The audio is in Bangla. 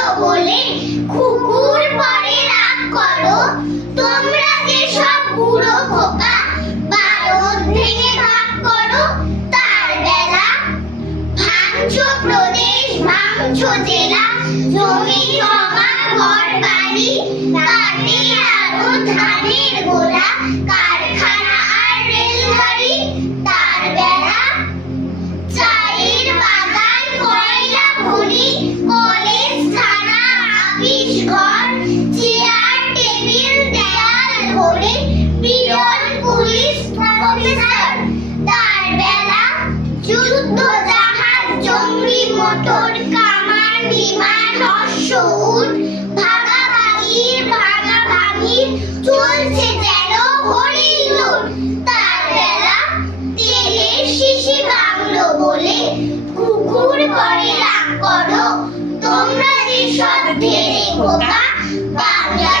ভাঙলো বলে কুকুর পরে রাগ করো। তোমরা যে সব বুড়ো খোকা বারণ ভেঙে ভাগ করো। তার বেলা ভাঙছো প্রদেশ, ভাঙছো জেলা, জমি জমা ঘর বাড়ি, কাটে আরো ধানের গোলা, কারখানা আর রেলগাড়ি। তার বেলা চায়ের বাগান, কয়লা খনি, কলেজ থানা আপিস ঘর, চেয়ার টেবিল দেয়াল ধরে পিয়ন পুলিশ অফিসার। তার বেলা যুদ্ধ জাহাজ, জঙ্গি মোটর, কামান বিমান, অশ্ব উট, ভাগাভাগি চলছে যেন হরিণ লুট। তার বেলা তেলের শিশি ভাঙলো বলে কুকুর পরে রাগ করো। তোমরা যে সব ঢেরে খোকা বাংলা